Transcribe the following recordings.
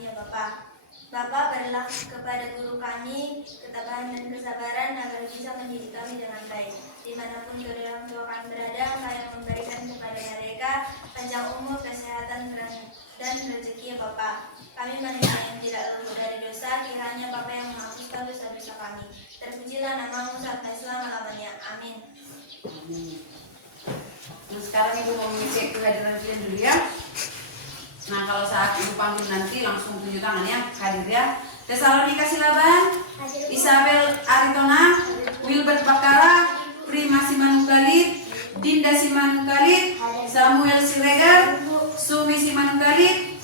kami ya Bapa. Bapa, berilah kepada guru kami ketabahan dan kesabaran agar bisa mendidik kami dengan baik. Dimanapun kedua orang tua kami berada, Engkau yang memberikan kepada mereka panjang umur, kesehatan, dan rezeki ya Bapa. Kami manusia yang tidak luput dari dosa, kiranya Bapa yang menghapuskan dosa-dosa kami. Terpujilah namamu sampai selama-lamanya. Amin. Nah, sekarang Ibu mau mengecek kehadiran kalian dulu ya. Nah, kalau saat Ibu panggil nanti langsung tunjuk tangan ya, hadir ya. Tesalonika Silaban, Isabel Aritona, Wilbert Bakara, Prima Simanukalit, Dinda Simanukalit, Samuel Siregar, Sumi Simanukalit,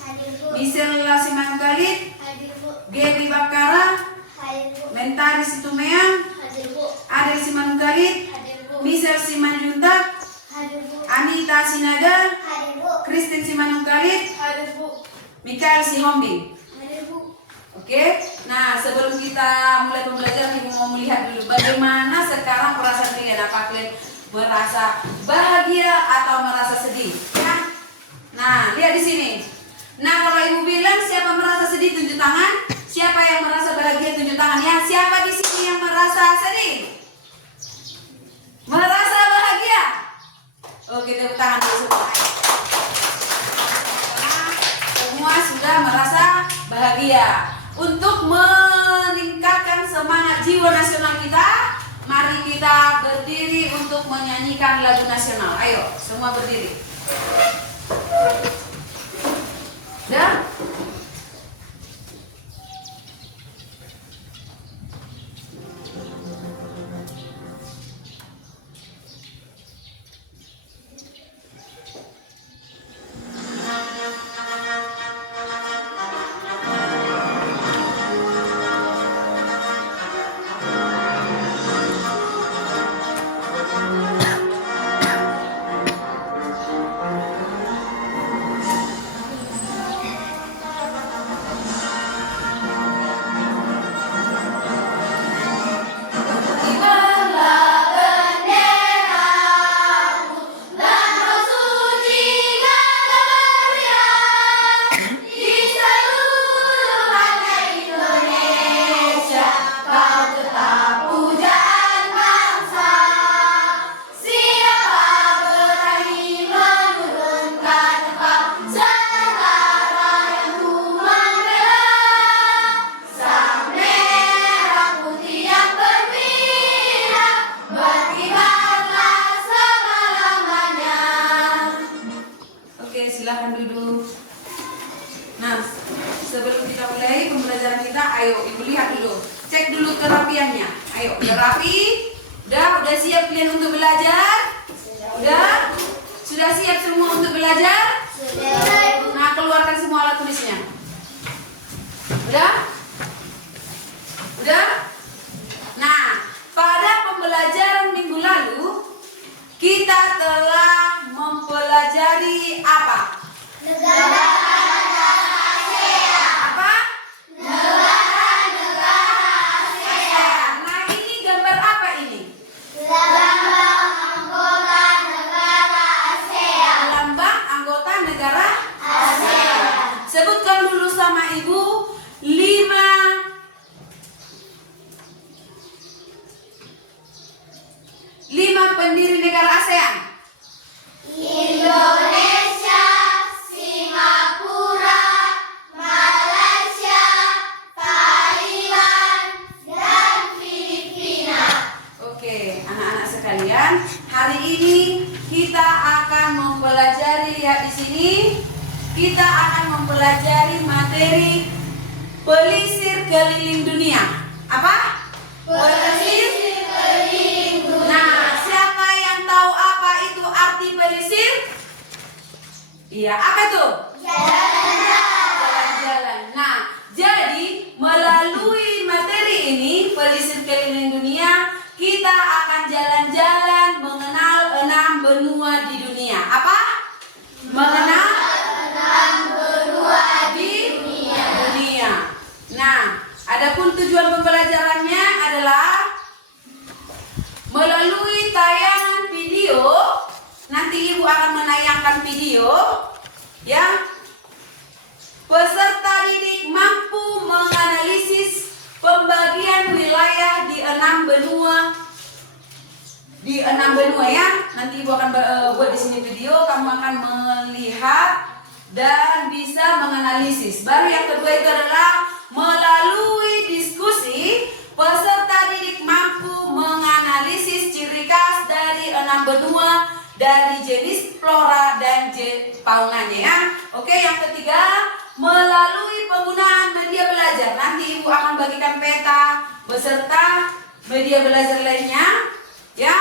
Michelle Simanukalit, Gaby Bakara, Mentari Situmeang, Adel Simanukalit, Michelle Simanjuntak, Anita Sinaga, Christine Simanungkalit, Mikael Sihombing. Oke, nah sebelum kita mulai pembelajaran, Ibu mau melihat dulu bagaimana sekarang perasaan kalian. Apa kalian merasa bahagia atau merasa sedih? Ya. Nah, lihat di sini. Nah, kalau Ibu bilang siapa merasa sedih tunjuk tangan, siapa yang merasa bahagia tunjuk tangan ya. Siapa di sini yang merasa sedih? Merasa bahagia? Oke, tepuk tangan dulu semua. Semua sudah merasa bahagia. Untuk meningkatkan semangat jiwa nasional kita, mari kita berdiri untuk menyanyikan lagu nasional. Ayo, semua berdiri. Dah? Silahkan duduk. Nah, sebelum kita mulai pembelajaran kita, ayo Ibu lihat dulu, cek dulu kerapiannya. Ayo, udah rapi? Udah siap kalian untuk belajar? Udah? Sudah siap semua untuk belajar? Sudah. Nah, keluarkan semua alat tulisnya. Udah? Udah? Nah, pada pembelajaran minggu lalu kita telah mempelajari apa? Negara-negara ASEAN. Apa? Negara-negara ASEAN. Nah, ini gambar apa ini? Lambang anggota negara ASEAN. Lambang anggota negara ASEAN. Sebutkan dulu sama Ibu 5 pendiri negara ASEAN. Indonesia, Singapura, Malaysia, Thailand, dan Filipina. Oke, anak-anak sekalian, hari ini kita akan mempelajari, lihat di sini, kita akan mempelajari materi pelisir keliling dunia. Apa? Pelisir keliling dunia. Nah, siapa yang tahu apa itu arti pelisir? Iya, apa tuh? Jalan-jalan. Nah, jadi melalui materi ini, pelisir keliling dunia, kita akan jalan-jalan mengenal 6 benua di dunia. Apa? Mengenal 6 benua di dunia. Nah, adapun tujuan pembelajarannya adalah melalui tayangan video. Nanti Ibu akan menayangkan video, ya. Peserta didik mampu menganalisis pembagian wilayah di 6 benua. Di 6 benua ya. Nanti Ibu akan buat di sini video, kamu akan melihat dan bisa menganalisis. Baru yang kedua itu adalah melalui diskusi, peserta didik mampu menganalisis ciri khas dari 6 benua dari jenis flora dan faunanya ya. Oke, yang ketiga, melalui penggunaan media belajar. Nanti Ibu akan bagikan peta beserta media belajar lainnya ya.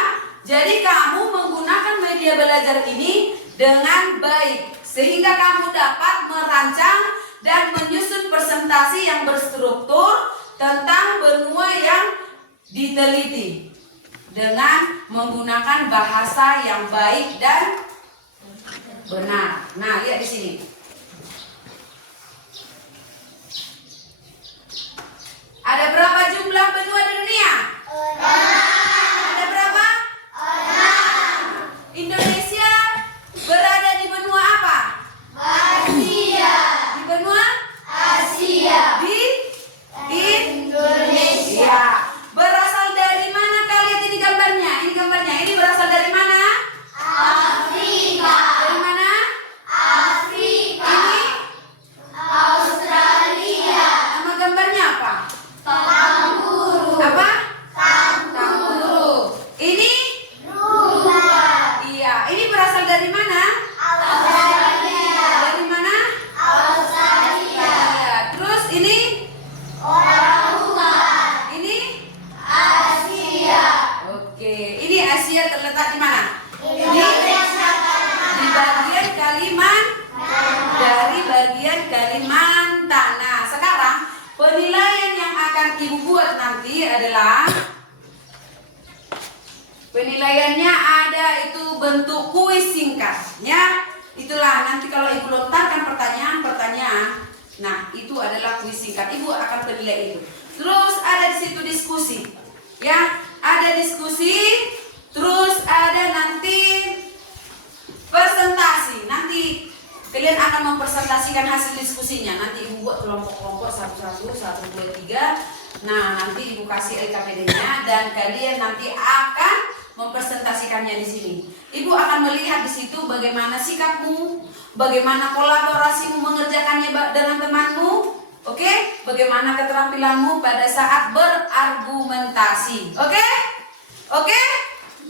Jadi kamu menggunakan media belajar ini dengan baik sehingga kamu dapat merancang dan menyusun presentasi yang berstruktur tentang benua yang diteliti dengan menggunakan bahasa yang baik dan benar. Nah, lihat di sini. Ada berapa jumlah benua di dunia? Ada berapa? Indonesia berada di benua apa? Asia. Di benua? Asia. Di Indonesia. Berasal dari mana? Kalian lihat ini gambarnya. Ini gambarnya. Ini berasal dari mana? Afrika. Dari mana? Afrika. Ini Australia. nama gambarnya apa? Kanguru. Apa? Kanguru. Kanguru. Ini? Rusa. Iya. Ini berasal dari mana? Australia. Dari mana? Australia. Iya. Terus ini? Orangutan. Ini? Asia. Oke. Ini Asia terletak di mana? Indonesia. Di bagian dari bagian Kalimantan. Nah, sekarang penilaian yang akan Ibu buat nanti adalah penilaiannya ada itu bentuk kuis singkat ya. Itulah nanti kalau Ibu lontarkan pertanyaan-pertanyaan, nah itu adalah kuis singkat. Ibu akan penilai itu. Terus ada di situ diskusi. Ya, ada diskusi, terus ada nanti presentasi. Nanti kalian akan mempresentasikan hasil diskusinya. Nanti Ibu buat kelompok-kelompok 1, 2, 3. Nah, nanti Ibu kasih LKPD-nya dan kalian nanti akan mempresentasikannya di sini. Ibu akan melihat di situ bagaimana sikapmu, bagaimana kolaborasimu mengerjakannya dengan temanmu. Oke? Bagaimana keterampilanmu pada saat berargumentasi. Oke? Oke?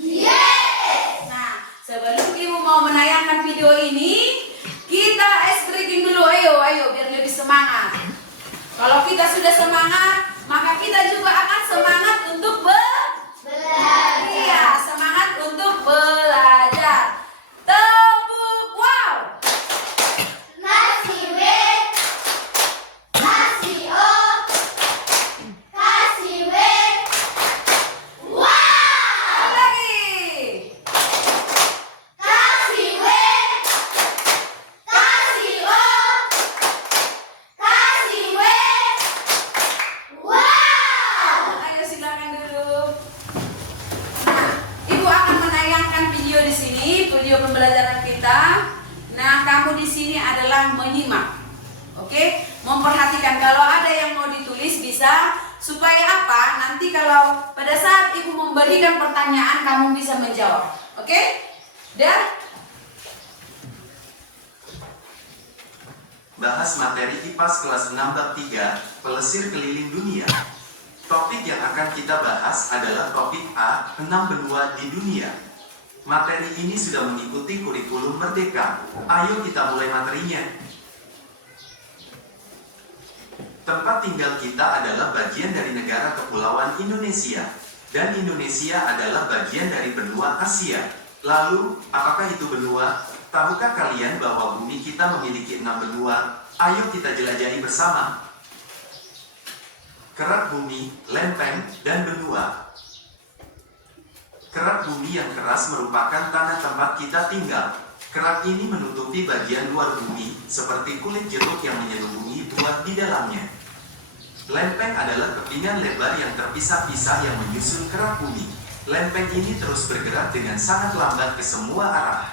Yes. Nah, sebelum Ibu mau menayangkan video ini, kita ice breaking dulu. Ayo biar lebih semangat. Kalau kita sudah semangat, maka kita juga akan semangat untuk Belajar. Iya, semangat untuk belajar. Tepuk wow. Nasi W. Nasi O. Kasih W. Wow. Lagi. Kasih W. Kasih O. Kasih W. Wow. Ayo silakan dulu. Nah, Ibu akan menayangkan video di sini, video pembelajaran kita. Nah, kamu di sini adalah menyimak. Oke? Memperhatikan kalau ada yang mau ditulis bisa supaya apa? Nanti kalau pada saat Ibu memberikan pertanyaan kamu bisa menjawab. Oke? Dah? Bahas materi IPAS kelas 6 bab 3, Pelesir Keliling Dunia. Topik yang akan kita bahas adalah topik A, 6 benua di dunia. Materi ini sudah mengikuti kurikulum Merdeka. Ayo kita mulai materinya. Tempat tinggal kita adalah bagian dari negara kepulauan Indonesia. Dan Indonesia adalah bagian dari benua Asia. Lalu, apakah itu benua? Tahukah kalian bahwa bumi kita memiliki 6 benua? Ayo kita jelajahi bersama. Kerak bumi, lempeng, dan benua. Kerak bumi yang keras merupakan tanah tempat kita tinggal. Kerak ini menutupi bagian luar bumi, seperti kulit jeruk yang menyelubungi buah di dalamnya. Lempeng adalah kepingan lebar yang terpisah-pisah yang menyusun kerak bumi. Lempeng ini terus bergerak dengan sangat lambat ke semua arah.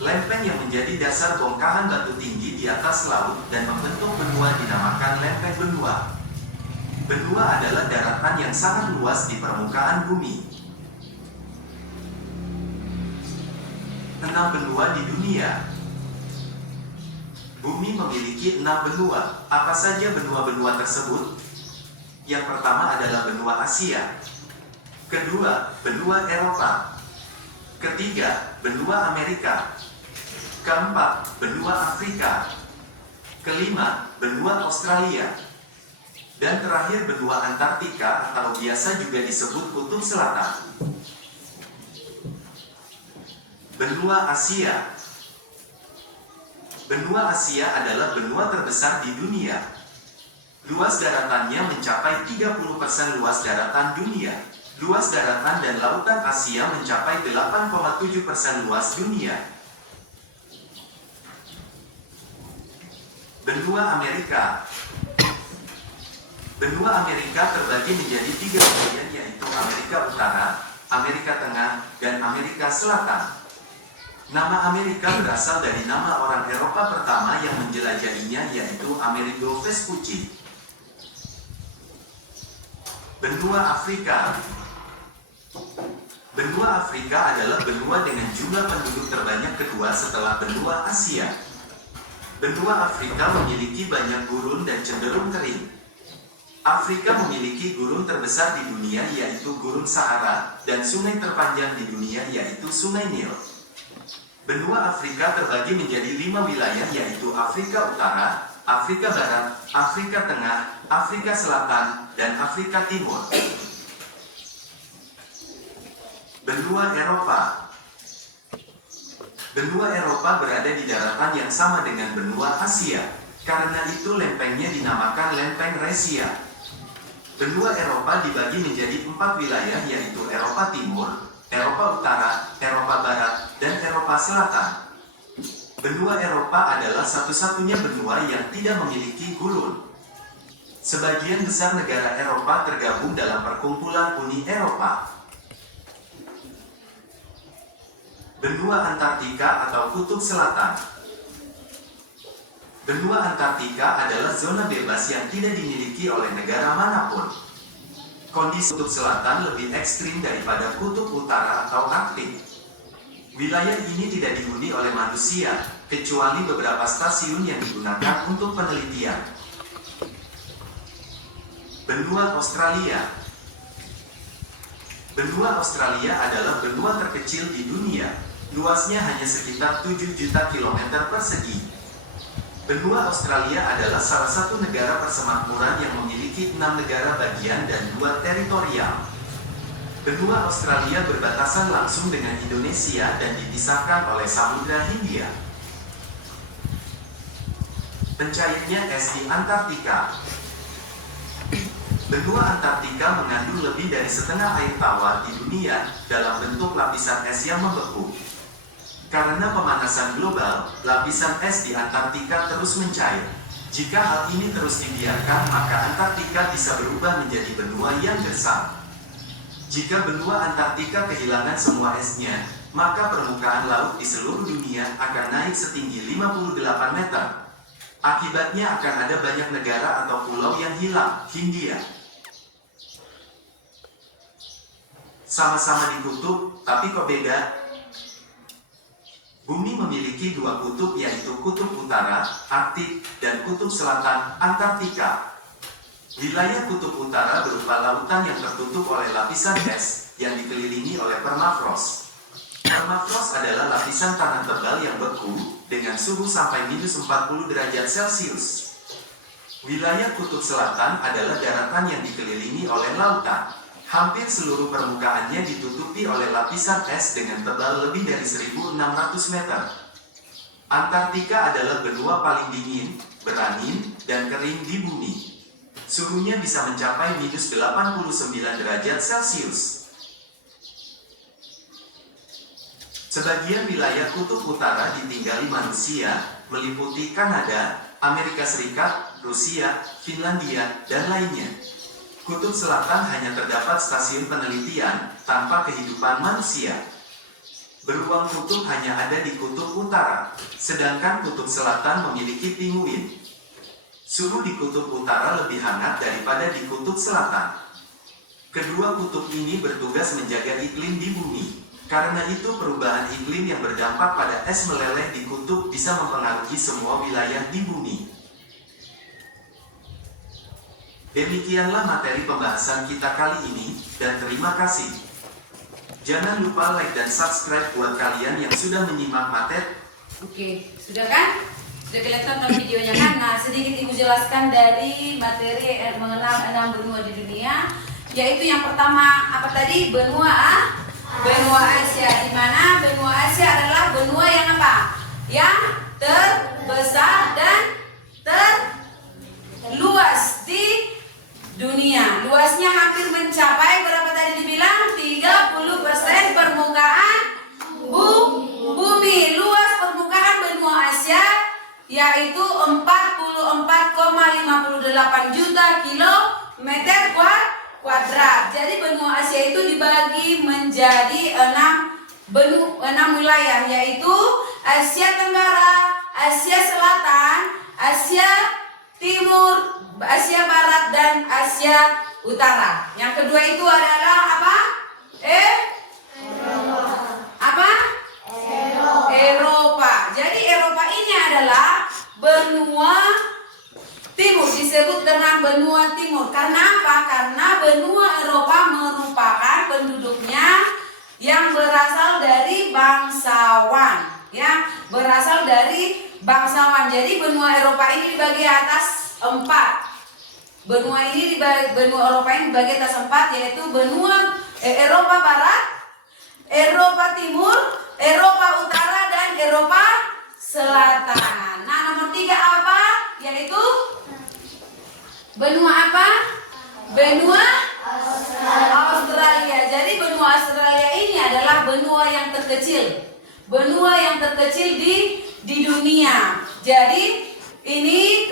Lempeng yang menjadi dasar bongkahan batu tinggi di atas laut dan membentuk benua dinamakan lempeng benua. Benua adalah daratan yang sangat luas di permukaan bumi. 6 benua di dunia. Bumi memiliki 6 benua. Apa saja benua-benua tersebut? Yang pertama adalah benua Asia. Kedua, benua Eropa. Ketiga, benua Amerika. Keempat, benua Afrika. Kelima, benua Australia. Dan terakhir benua Antartika atau biasa juga disebut Kutub Selatan. Benua Asia. Benua Asia adalah benua terbesar di dunia. Luas daratannya mencapai 30% luas daratan dunia. Luas daratan dan lautan Asia mencapai 8,7% luas dunia. Benua Amerika. Benua Amerika terbagi menjadi 3 bagian, yaitu Amerika Utara, Amerika Tengah, dan Amerika Selatan. Nama Amerika berasal dari nama orang Eropa pertama yang menjelajahinya, yaitu Amerigo Vespucci. Benua Afrika. Benua Afrika adalah benua dengan jumlah penduduk terbanyak kedua setelah benua Asia. Benua Afrika memiliki banyak gurun dan cenderung kering. Afrika memiliki gurun terbesar di dunia, yaitu Gurun Sahara, dan sungai terpanjang di dunia, yaitu Sungai Nil. Benua Afrika terbagi menjadi 5 wilayah, yaitu Afrika Utara, Afrika Barat, Afrika Tengah, Afrika Selatan, dan Afrika Timur. Benua Eropa. Benua Eropa berada di daratan yang sama dengan benua Asia. Karena itu lempengnya dinamakan lempeng Resia. Benua Eropa dibagi menjadi 4 wilayah, yaitu Eropa Timur, Eropa Utara, Eropa Barat, dan Eropa Selatan. Benua Eropa adalah satu-satunya benua yang tidak memiliki gurun. Sebagian besar negara Eropa tergabung dalam perkumpulan Uni Eropa. Benua Antartika atau Kutub Selatan. Benua Antartika adalah zona bebas yang tidak dimiliki oleh negara manapun. Kondisi Kutub Selatan lebih ekstrim daripada Kutub Utara atau Arktik. Wilayah ini tidak dihuni oleh manusia, kecuali beberapa stasiun yang digunakan untuk penelitian. Benua Australia. Benua Australia adalah benua terkecil di dunia. Luasnya hanya sekitar 7 juta kilometer persegi. Benua Australia adalah salah satu negara persemakmuran yang memiliki 6 negara bagian dan 2 teritorial. Benua Australia berbatasan langsung dengan Indonesia dan dipisahkan oleh Samudra Hindia. Pencairnya es di Antartika. Benua Antartika mengandung lebih dari setengah air tawar di dunia dalam bentuk lapisan es yang membeku. Karena pemanasan global, lapisan es di Antartika terus mencair. Jika hal ini terus dibiarkan, maka Antartika bisa berubah menjadi benua yang gersang. Jika benua Antartika kehilangan semua esnya, maka permukaan laut di seluruh dunia akan naik setinggi 58 meter. Akibatnya akan ada banyak negara atau pulau yang hilang. Hindia. Sama-sama di kutub, tapi kok beda? Bumi memiliki 2 kutub, yaitu Kutub Utara, Arktik, dan Kutub Selatan, Antartika. Wilayah Kutub Utara berupa lautan yang tertutup oleh lapisan es, yang dikelilingi oleh permafrost. Permafrost adalah lapisan tanah tebal yang beku, dengan suhu sampai -40 derajat Celcius. Wilayah Kutub Selatan adalah daratan yang dikelilingi oleh lautan. Hampir seluruh permukaannya ditutupi oleh lapisan es dengan tebal lebih dari 1.600 meter. Antartika adalah benua paling dingin, berangin, dan kering di bumi. Suhunya bisa mencapai -89 derajat Celcius. Sebagian wilayah Kutub Utara ditinggali manusia, meliputi Kanada, Amerika Serikat, Rusia, Finlandia, dan lainnya. Kutub Selatan hanya terdapat stasiun penelitian, tanpa kehidupan manusia. Beruang kutub hanya ada di kutub utara, sedangkan kutub selatan memiliki pinguin. Suhu di kutub utara lebih hangat daripada di kutub selatan. Kedua kutub ini bertugas menjaga iklim di bumi. Karena itu perubahan iklim yang berdampak pada es meleleh di kutub bisa mempengaruhi semua wilayah di bumi. Demikianlah materi pembahasan kita kali ini, dan terima kasih. Jangan lupa like dan subscribe buat kalian yang sudah menyimak materi. Oke, sudah kan? Sudah kelihatan dalam videonya kan? Nah, sedikit ibu jelaskan dari materi mengenal 6 benua di dunia, yaitu yang pertama apa tadi? Benua Asia. Di mana benua Asia adalah benua yang apa? Yang terbesar dan terluas di dunia. Luasnya hampir mencapai berapa tadi dibilang? 30% permukaan bumi. Luas permukaan benua Asia yaitu 44,58 juta kilometer kuadrat. Jadi benua Asia itu dibagi menjadi 6 wilayah, yaitu Asia Tenggara, Asia Selatan, Asia Timur, Asia Barat, dan Asia Utara. Yang kedua itu adalah apa? Eropa. Jadi Eropa ini adalah benua timur, disebut dengan benua timur. Karena apa? Karena benua Eropa merupakan penduduknya yang berasal dari bangsawan, ya, berasal dari bangsawan. Jadi benua Eropa ini dibagi atas 4. Benua Eropa ini dibagi atas 4, yaitu benua Eropa Barat, Eropa Timur, Eropa Utara, dan Eropa Selatan. Nah, nomor 3 apa? Yaitu benua apa? Benua Australia. Jadi benua Australia ini adalah benua yang terkecil. Benua yang terkecil di dunia. Jadi ini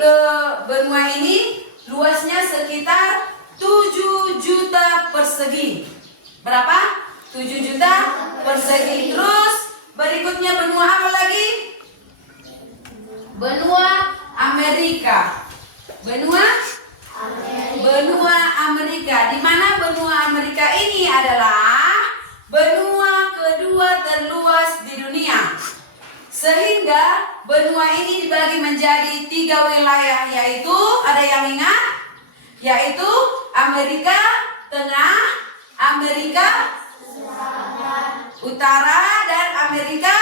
benua ini luasnya sekitar 7 juta persegi. Berapa? 7 juta persegi. Terus berikutnya benua apa lagi? Benua Amerika. Benua Amerika. Di mana benua Amerika ini adalah benua kedua terluas di dunia. Sehingga benua ini dibagi menjadi 3 wilayah, yaitu ada yang ingat, yaitu Amerika Tengah, Amerika Utara, dan Amerika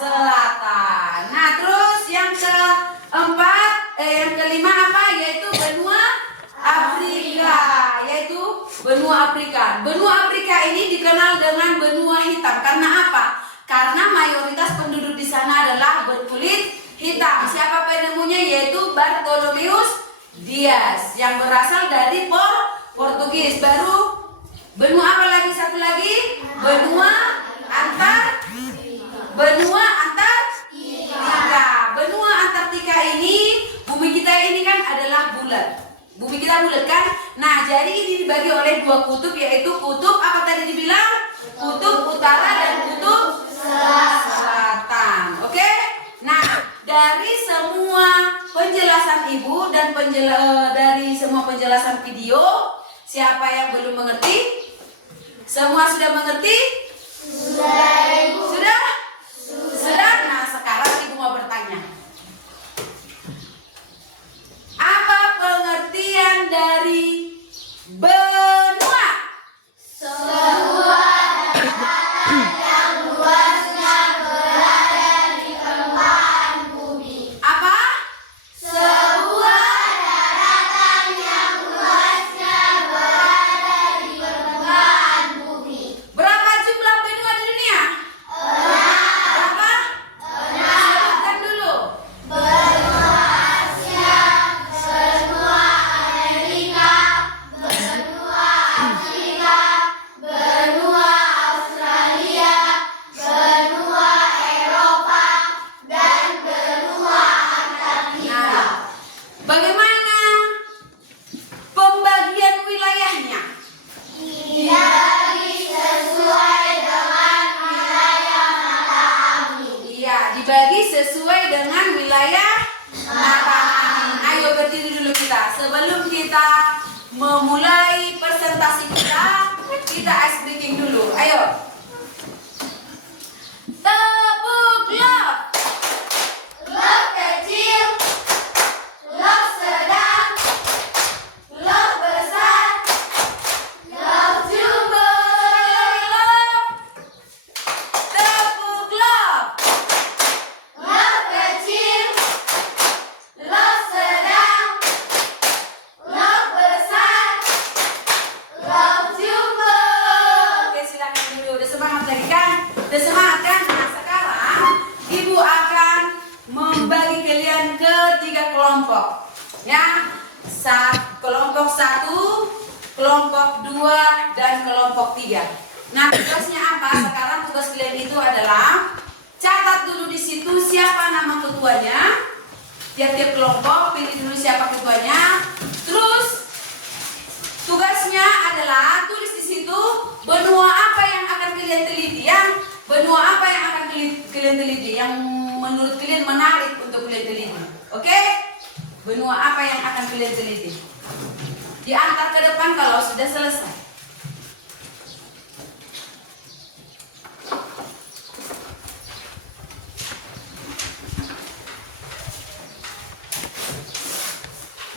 Selatan. Nah, terus yang kelima apa? Yaitu benua Afrika, yaitu benua Afrika. Benua Afrika ini dikenal dengan benua hitam. Karena apa? Karena mayoritas penduduk di sana adalah berkulit hitam. Siapa penemunya? Yaitu Bartolomeus Dias yang berasal dari Portugis. Baru benua apa lagi? Satu lagi, benua Antartika. Benua Antartika ini, bumi kita ini kan adalah bulat. Bumi kita bulat kan? Nah, jadi ini dibagi oleh 2 kutub, yaitu kutub apa tadi dibilang? Kutub utara dan kutub selatan. Oke? Nah, dari semua penjelasan ibu dan dari semua penjelasan video, siapa yang belum mengerti? Semua sudah mengerti? Sudah, Ibu. Sudah? Nah, sekarang ibu mau bertanya. Apa pengertian dari benua? Sebuah daratan yang luasnya berada di permukaan bumi. Apa? Sebuah daratan yang luasnya berada di permukaan bumi. Berapa jumlah benua di dunia? 4. kita memulai presentasi kita ice breaking dulu. Ayo. Tepuk love. Love kecil, love sedang, love besar, love jumbo. Love. Tepuk love. Love kecil, love sedang, love besar, love jumbo. Oke, silakan dulu. Udah semangat lagi kan? Udah semangat kan? Nah, sekarang Ibu akan membagi kalian ke 3 kelompok. Ya. Kelompok 1, kelompok 2, dan kelompok 3. Nah, tugasnya apa? Sekarang tugas kalian itu adalah catat dulu di situ siapa nama ketuanya. Tiap-tiap kelompok pilih dulu siapa ketuanya. Terus tugasnya adalah tulis di situ benua apa yang akan kalian teliti ya. Benua apa yang akan kalian teliti yang menurut kalian menarik untuk kalian teliti. Oke? Benua apa yang akan kalian teliti. Diantar ke depan kalau sudah selesai.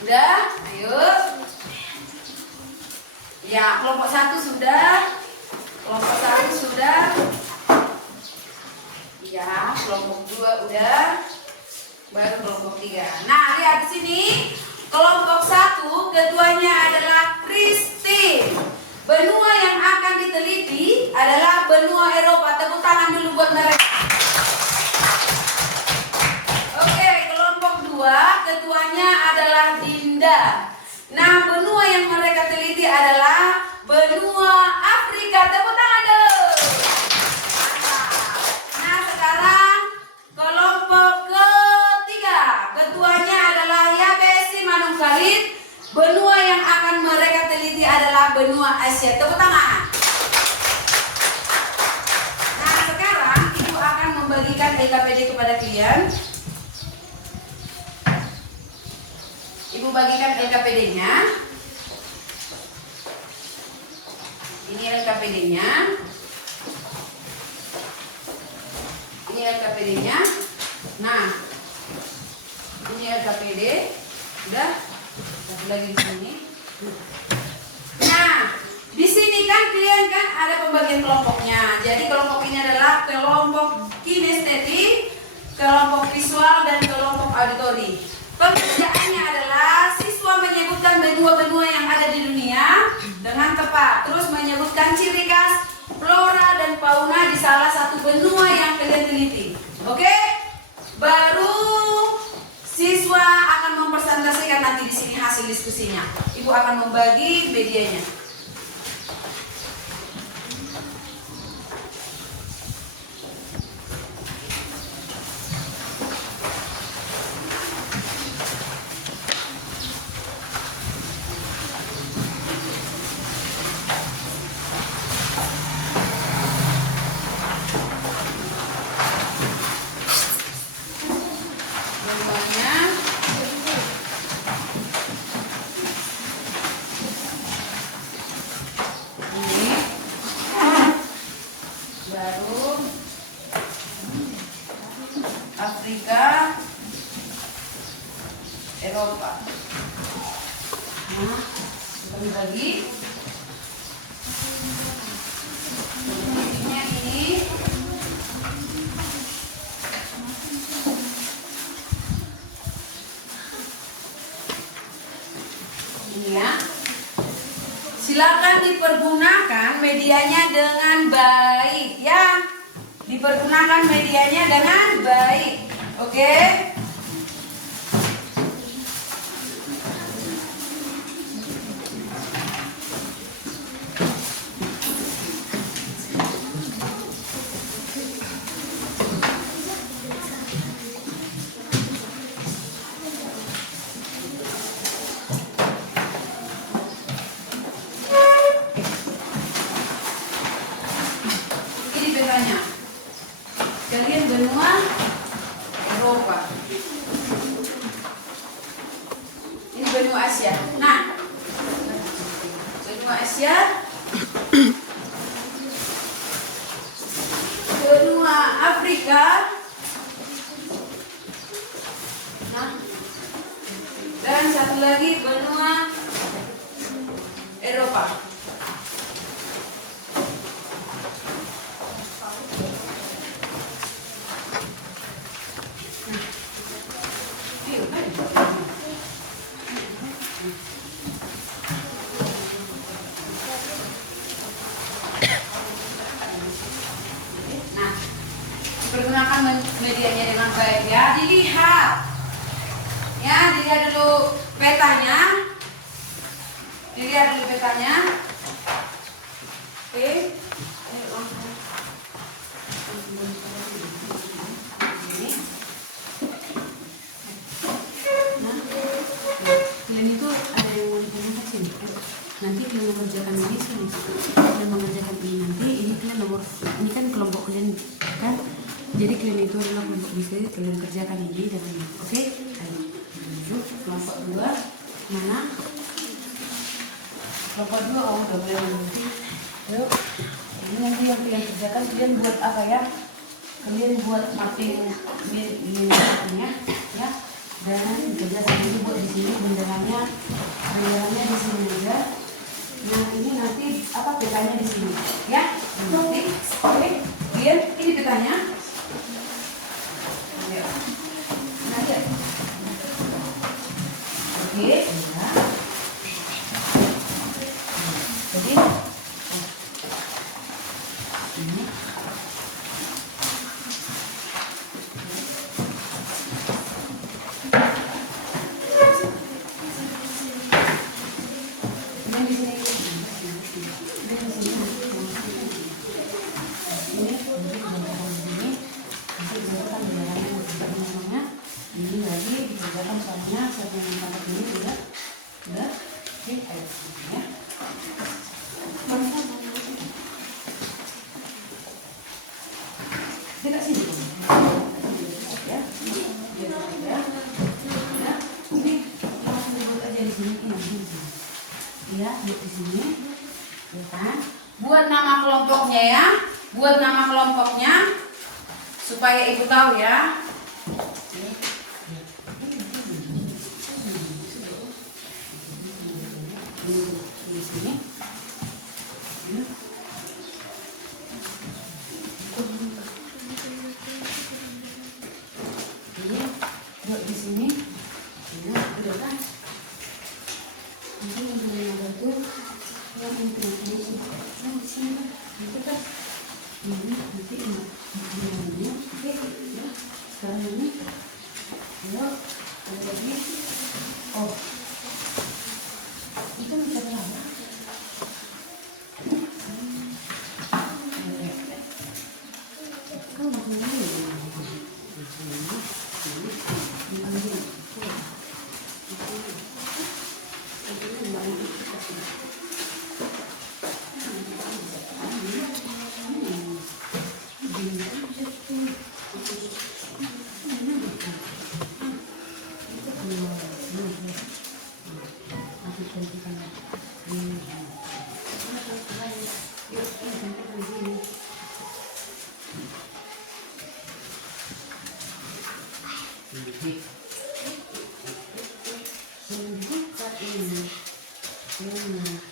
Udah? Ayo. Ya, kelompok 1 sudah. Kelompok 1 sudah. Ya, kelompok 2 udah. Baru kelompok 3. Nah, lihat di sini. Kelompok 1 ketuanya adalah Christine. Benua yang akan diteliti adalah benua Eropa. Tepuk tangan dulu buat mereka. Oke, kelompok 2 ketuanya adalah Dinda. Nah, benua yang mereka teliti adalah benua Afrika. Tepuk tangan dulu. Nah, sekarang kelompok ketiga ketuanya adalah Yabesi Manung Khalid. Benua yang akan mereka teliti adalah benua Asia. Tepuk tangan. Nah, sekarang Ibu akan membagikan LKPD kepada kalian. Ibu bagikan LKPD-nya. Ini LKPD-nya. Ini LKPD-nya. Nah, ini LKPD. Udah. Satu lagi di sini. Nah, di sini kan kalian kan ada pembagian kelompoknya. Jadi kelompok ini adalah kelompok kinestetik, kelompok visual, dan kelompok auditori. Pekerjaannya adalah siswa menyebutkan benua-benua yang ada di dunia dengan tepat. Terus menyebutkan ciri khas, flora dan fauna di salah satu benua yang kalian teliti. Oke? Baru siswa akan mempresentasikan nanti di sini hasil diskusinya. Ibu akan membagi medianya. Afrika, Eropa. Nah, kembali lagi. Ini ya. Silakan dipergunakan medianya dengan baik ya. Dipergunakan medianya dengan baik. Oke? Ini petanya. Kalian benua Eropa. Asia, benua Afrika, nah, dan satu lagi benua Eropa. Nah, pergunakan medianya dengan baik ya. Dilihat, ya, dilihat dulu petanya. Dilihat dulu petanya. Oke. Ayo langsung. Ini. Nah, kalian itu ada yang mau ditanyakan sini. Nanti kalian mengerjakan ini sini. Kalian mengerjakan ini nanti. Ini kalian nomor. Ini kan kelompok kalian kan. Jadi kalian itu adalah kelompok bisa kalian kerjakan ini dan ini. Oke? Ayo. Kelompok 2 mana? Kelompok 2 udah boleh nanti. Yuk. Ini nanti yang kalian kerjakan kalian buat apa ya? Kalian buat mapping ini ya. Dan kerjakan ini buat di sini benderanya di sini aja. Nah ini nanti apa petanya di sini ya? Nanti oke. Kalian ini petanya. Ayo. Nah, oke, ya. Jadi ini buat nama kelompoknya ya, buat nama kelompoknya supaya ibu tahu ya. Di sini. Duduk di sini. Udah kan? Nanti yang ada itu yang di sini itu kan nanti ini oke ya sekarang ini ya ada lagi itu bisa berapa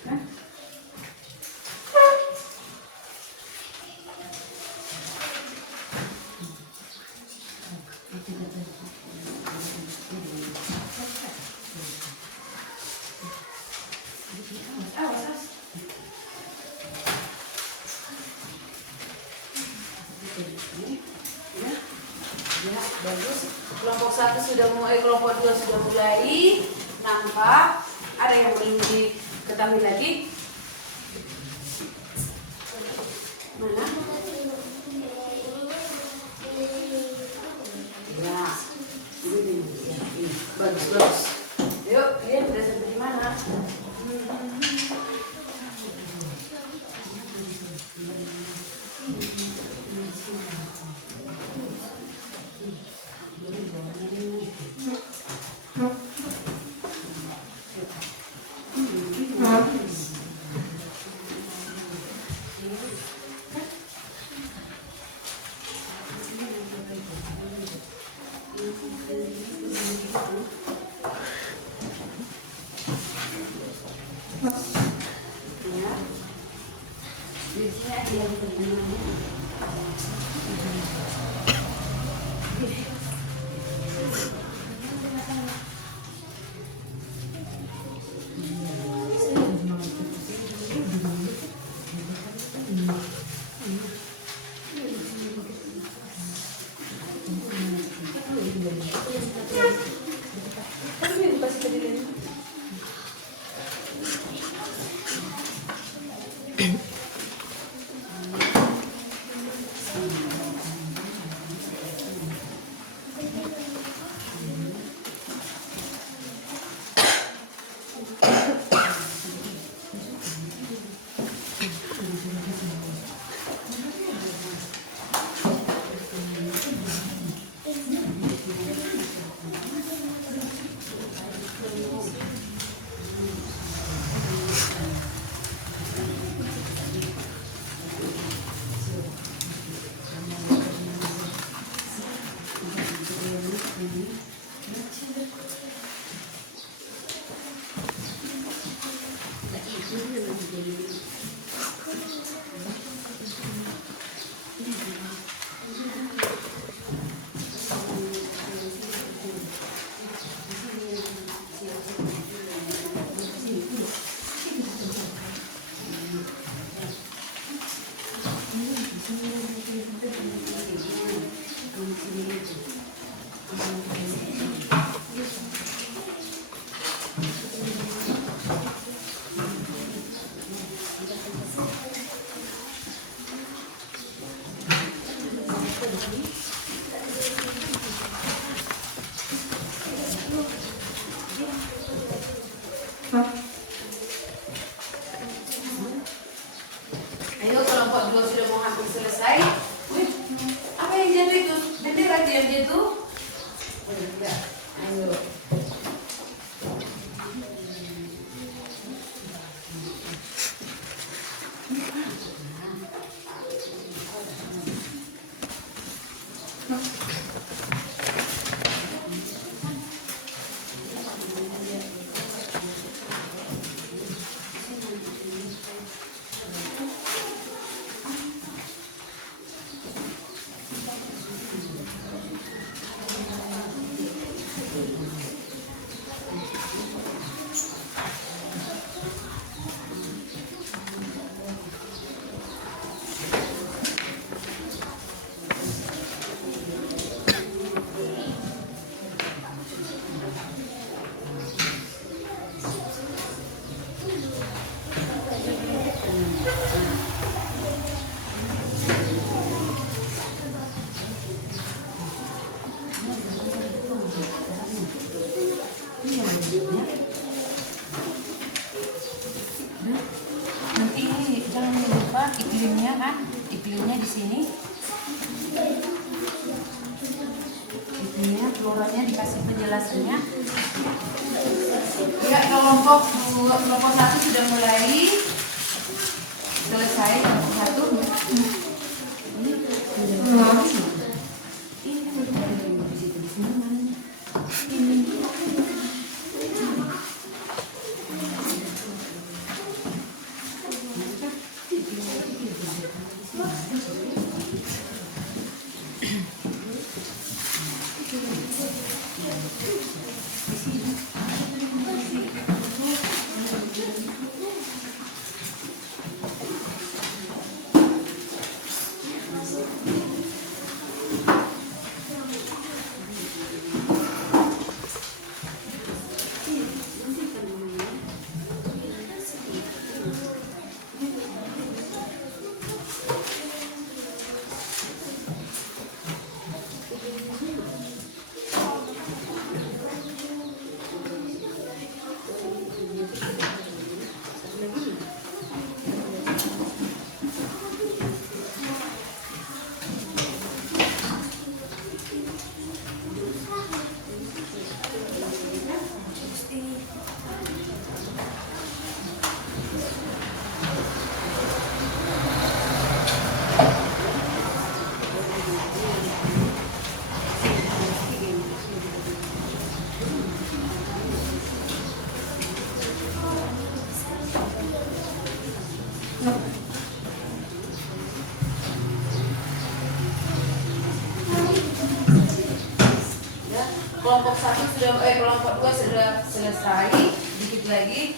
kan bagus. Kelompok 1 sudah mulai, kelompok 2 sudah mulai nampak. Ada yang belum diketahui lagi? Mana? Ya, ini bagus. Yuk, kalian sudah sampai di mana? Ya. Di sini ada yang bertanya. Ayo kelompok 2 sudah mau hampir selesai. Wih, apa yang jatuh itu? Bendera yang jatuh? Udah enggak. Ayo. Nanti jangan lupa iklimnya kan, iklimnya di sini. Iklimnya, floranya dikasih penjelasannya. Ya, kelompok 1 sudah mulai selesai. Kelompok 1. Ya, kelompok 1 sudah kelompok 2 sudah selesai. Dikit lagi.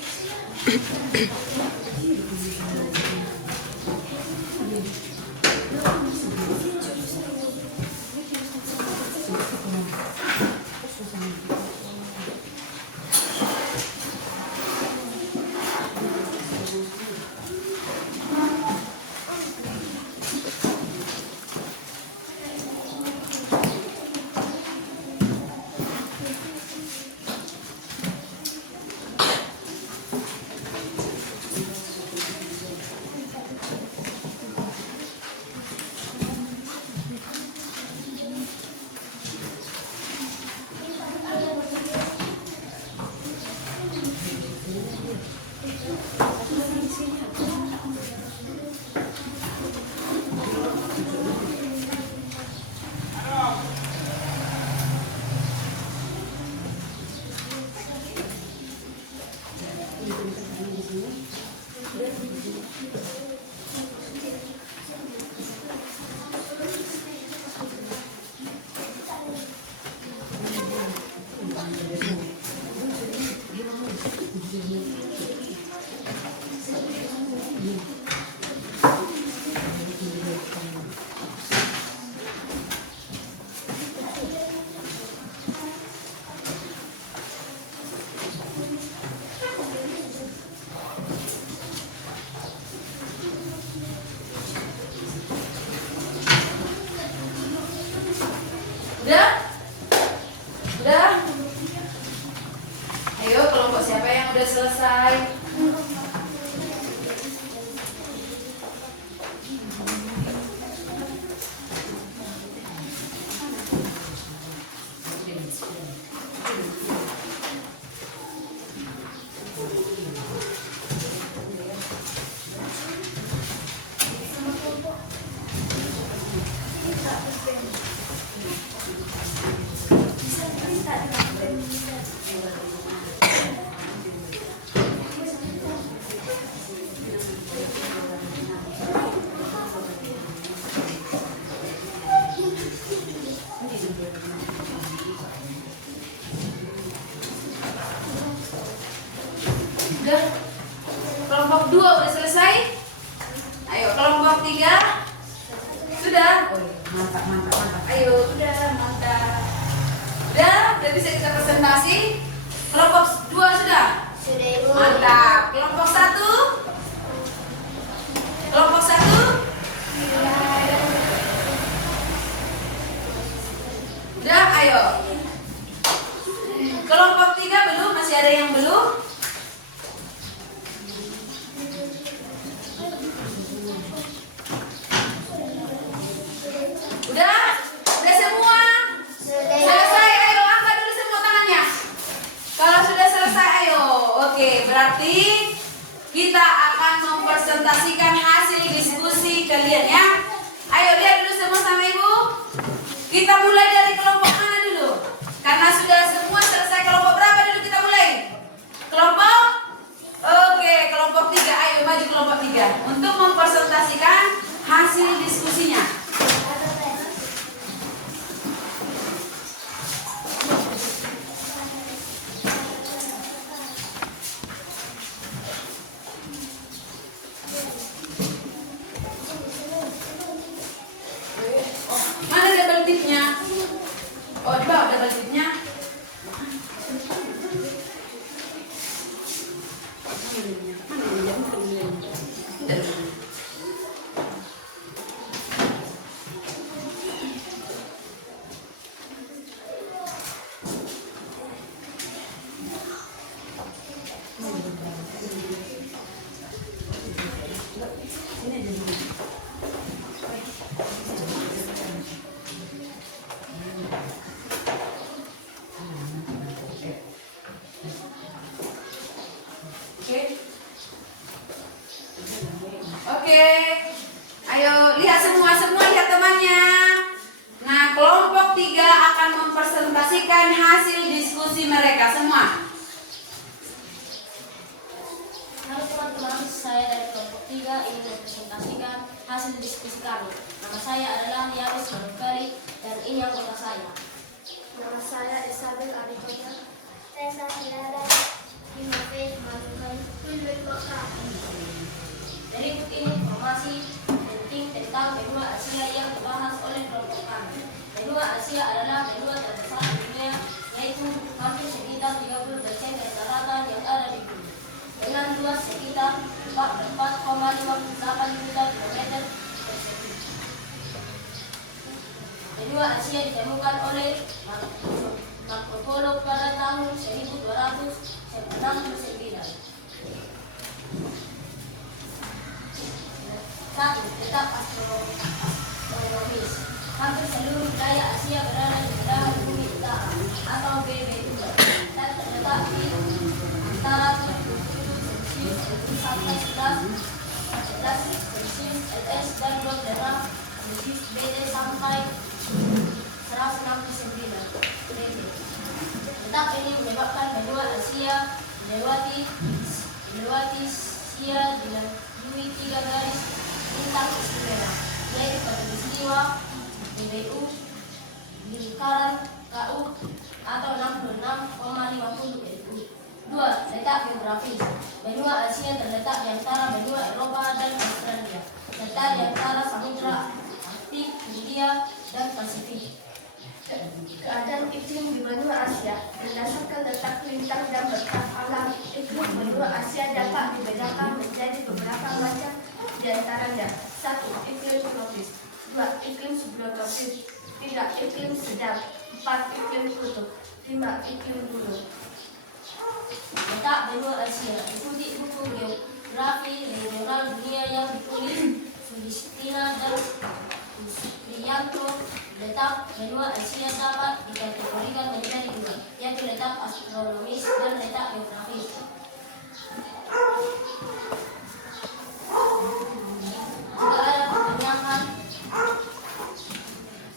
Udah? Udah? Ayo kelompok siapa yang udah selesai? Udah? Kelompok 2 udah selesai? Ayo kelompok 3 sudah? Oh, mantap, mantap, mantap. Ayo, udah, mantap. Udah bisa kita presentasi. Kelompok 2 sudah? Sudah, Ibu. Mantap. Kelompok 1? Kelompok 1? Udah, ayo. Kelompok 3 belum? Masih ada yang belum? Udah? Udah semua? Sudah. Selesai, ayo angkat dulu semua tangannya. Kalau sudah selesai, ayo. Oke, berarti kita akan mempresentasikan hasil diskusi kalian ya. Ayo lihat dulu semua sama Ibu. Kita mulai dari kelompok mana dulu? Karena sudah semua selesai, kelompok berapa dulu kita mulai? Kelompok? Oke, kelompok 3. Ayo maju kelompok 3 untuk mempresentasikan hasil diskusinya. Mana double tipnya? Oh, di bawah double tipnya. Oke. Ayo lihat semua lihat temannya. Nah, kelompok 3 akan mempresentasikan hasil diskusi mereka semua. Halo teman-teman, saya dari kelompok 3 bertiga ingin mempresentasikan hasil diskusi kami. Nama saya adalah Yaris Manukari dan ini anggota saya. Nama saya Isabel Aritonya. Saya Safira Timofey Manukari. Berikut ini informasi penting tentang benua Asia yang dibahas oleh kelompok kami. Benua Asia adalah benua terbesar di dunia, yaitu hampir sekitar 30% dari daratan yang ada di bumi. Dengan luas sekitar 44,58 juta kilometer persegi. Benua Asia ditemukan oleh Marco Polo pada tahun 1269. Satu, letak astronomis. Hampir seluruh wilayah Asia berada di belahan bumi utara atau BB2 dan terletak di antara 37 Celsius sampai 11 Celsius LS dan 12 Celsius BD sampai 169 BD. Letak ini menyebabkan benua Asia melewati Asia dilalui 3 garis bintang istimewa, yaitu Khatulistiwa, BBU, lingkaran KU atau 66,50 LU. 2. Letak geografis. Benua Asia terletak di antara benua Eropa dan Australia, serta di antara Samudra Arktik, Hindia, dan Pasifik. Keadaan iklim di benua Asia berdasarkan letak lintang dan berkat alam. Iklim benua Asia dapat dibedakan menjadi beberapa macam, di antaranya: 1. Iklim tropis, 2. Iklim subtropis, 3. Iklim sedang, 4. Iklim kutub, 5. Iklim gunung. Letak benua Asia ikuti buku geografi regional dunia yang ditulis Sulistina dan Priyanto. Letak benua Asia dapat dikategorikan menjadi dua, yaitu letak astronomis dan letak geografis. Jika ada pertanyaan,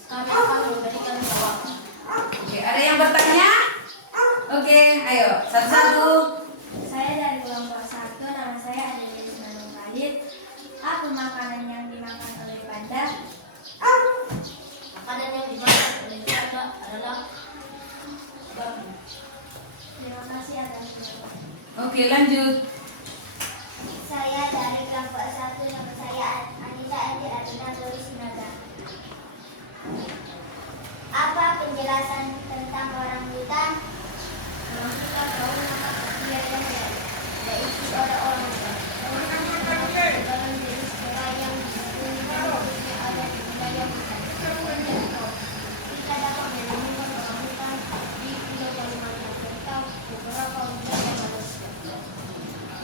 kami akan memberikan jawaban. Oke, ada yang bertanya? Oke, ayo satu-satu. Saya dari kelompok 1, nama saya Adelis Manung Khalid. Apa makanan yang dimakan oleh panda? Makanan yang dimakan oleh panda adalah babi. Terima kasih atas jawaban. Oke, lanjut. Saya dari kelompok 1, nama saya Anita Andi Adina Dori Sinaga. Apa penjelasan tentang orangutan? Kalau kita tahu nama biayanya, yaitu orang hutan. Dalam jenis hewan yang ada di wilayah hutan. Kita dapat menemukan orang hutan di Pulau Kalimantan serta beberapa wilayah Malaysia.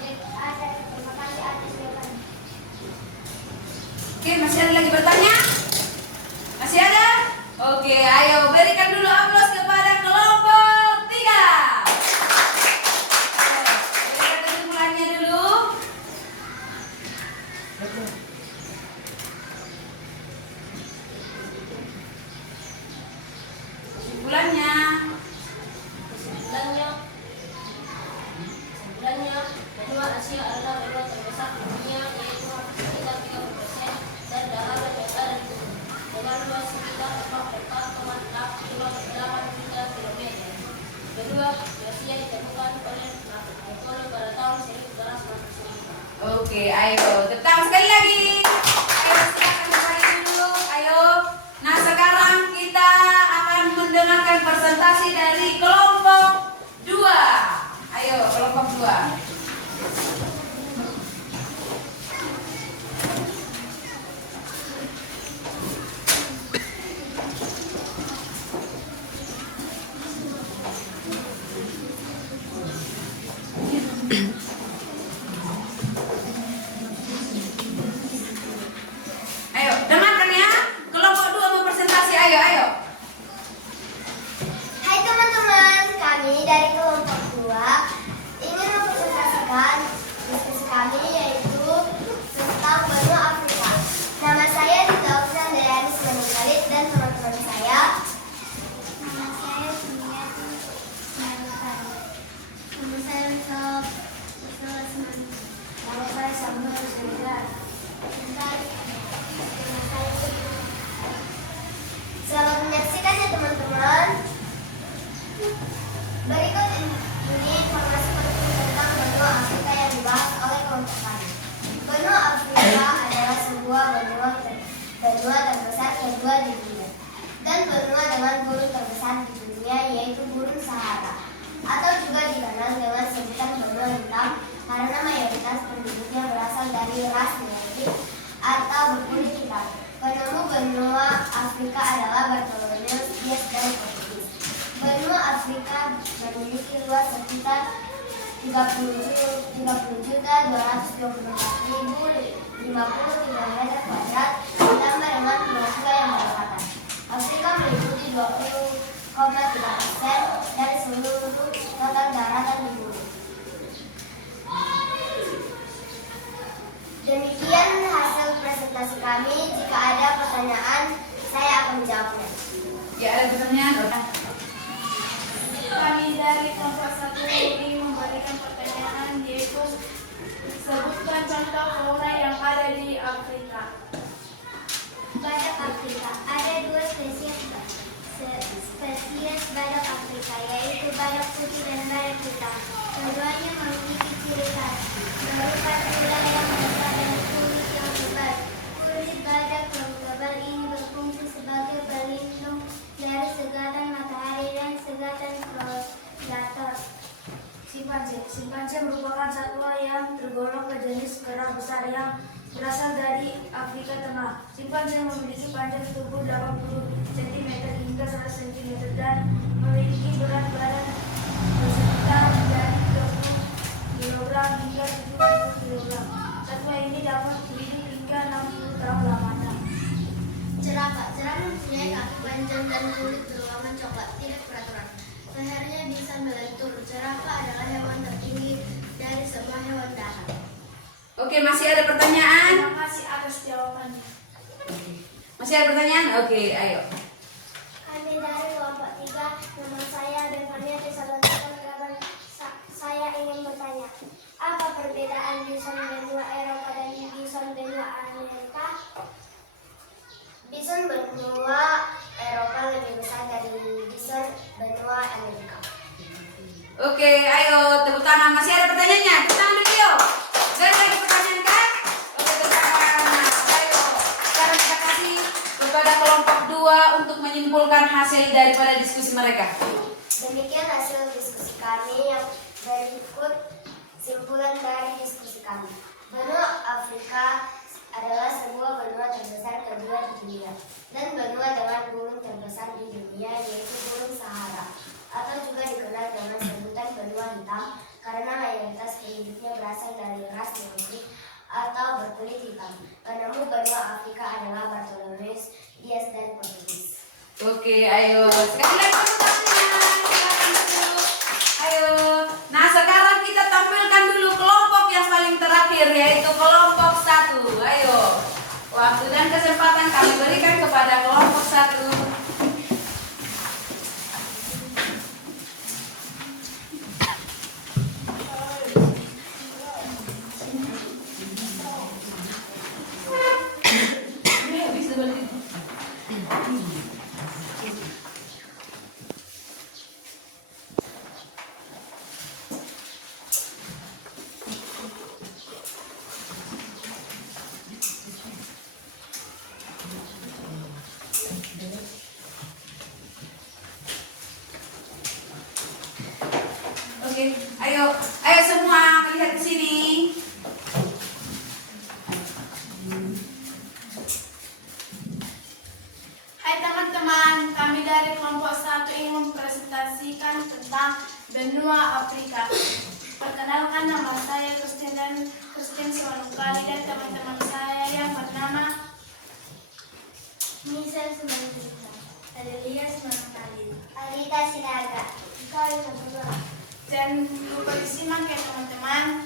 Terima kasih atas jawabannya. Oke, masih ada lagi bertanya? Masih ada? Oke, ayo berikan dulu aplaus kepada kelompok 3. Berikan kesimpulannya dulu. Kesimpulannya. Kesimpulannya, benua Asia adalah benua terbesar di dunia, yaitu sekitar 30% dari daratan yang ada di bumi. Dengan luas sekitar 44,58 juta kilometer. Benua Asia ditemukan oleh Marco Polo pada tahun 1269. Oke, ayo tetap sekali lagi. Ayo silakan kembali dulu. Ayo. Nah, sekarang kita akan mendengarkan presentasi dari kelompok 2. Ayo, kelompok 2. Ayo, dengarkan ya. Kelompok 2 mau presentasi. Ayo, ayo. Hai teman-teman, kami dari kelompok 2 ingin mempresentasikan diskusi kami yaitu tentang benua Afrika. Nama saya Dita Oksan dari Anis Manung Khalid dan teman-teman saya. Nama saya Nia Manung Khalid. Nama saya Risa Usman. Nama saya Samuel Selamat menyaksikan ya teman-teman. Berikut ini informasi penting tentang benua Afrika yang dibahas oleh kelompok kami. Benua Afrika adalah sebuah benua terbesar kedua di dunia dan benua dengan gurun terbesar di dunia, yaitu Gurun Sahara, atau juga dikenal dengan sebutan benua hitam karena mayoritas penduduknya berasal dari ras melayu atau berkulit hitam. Penemu benua Afrika adalah Bartholomeus Dias dan Portugis. Benua Afrika memiliki luas sekitar 30.224.050 km kuadrat, ditambah dengan pulau yang berdekatan. Afrika meliputi 20,3% dari seluruh total daratan di bumi. Demikian hasil presentasi kami. Jika ada pertanyaan, saya akan menjawabnya. Ya, ada pertanyaan? Oke. Kami dari kelompok 1 ingin memberikan pertanyaan, yaitu sebutkan contoh fauna yang ada di Afrika. Badak Afrika. Ada dua spesies badak Afrika, yaitu badak putih dan badak hitam. Keduanya memiliki ciri khas berupa tulang yang besar dan kulit yang tebal. Kulit badak yang tebal ini berfungsi sebagai pelindung dari segatan matahari dan segatan predator. Simpanse merupakan satwa yang tergolong ke jenis kera besar yang berasal dari Afrika Tengah. Simpanse memiliki panjang tubuh 80 cm hingga 100 cm dan memiliki berat badan sekitar dari 20 kg hingga 70 kg. Satwa ini dapat hidup hingga 60 tahun lamanya. Jerapah mempunyai kaki panjang dan kulit berwarna coklat, tidak beraturan. Lehernya bisa melentur. Jerapah adalah hewan tertinggi dari semua hewan darat. Oke, masih ada pertanyaan? Terima kasih atas jawabannya. Masih ada pertanyaan? Oke, ayo. Kami dari kelompok 3, nama saya Devania Tesalonikawan. Saya ingin bertanya, apa perbedaan bison benua Eropa dan bison benua Amerika? Bison benua Eropa lebih besar dari bison benua Amerika. Oke, ayo tepuk tangan. Masih ada pertanyaannya? Tepuk tangan dulu yuk. Ada lagi pertanyaan kan? Oke, tepuk tangan. Nah, ayo. Sekarang kita kasih kepada kelompok 2 untuk menyimpulkan hasil daripada diskusi mereka. Demikian hasil diskusi kami. Yang berikut simpulan dari diskusi kami. Benua Afrika adalah sebuah benua terbesar kedua di dunia dan benua dengan gurun terbesar di dunia, yaitu Gurun Sahara, atau juga dikenal dengan sebutan benua hitam karena mayoritas penduduknya berasal dari ras melayu atau berkulit hitam. Penemu benua Afrika adalah Bartholomeus Dias dan Portugis. Oke, ayo. Sekali lagi tepuk tangan. Silakan dulu. Ayo. Nah, sekarang kita tampilkan dulu kelompok yang paling terakhir, yaitu kelompok 1. Ayo. Waktu dan kesempatan kami berikan kepada kelompok 1. Oke, ayo semua melihat ke sini. Hai teman-teman, kami dari kelompok 1 ingin mempresentasikan tentang benua Afrika. Perkenalkan, nama saya Christian Simanukali dan teman-teman saya yang bernama Misal Sumantika, Adelia Simanukali. Alita Sinaga, Kali Sabula. Dan lupa disimak ya teman-teman.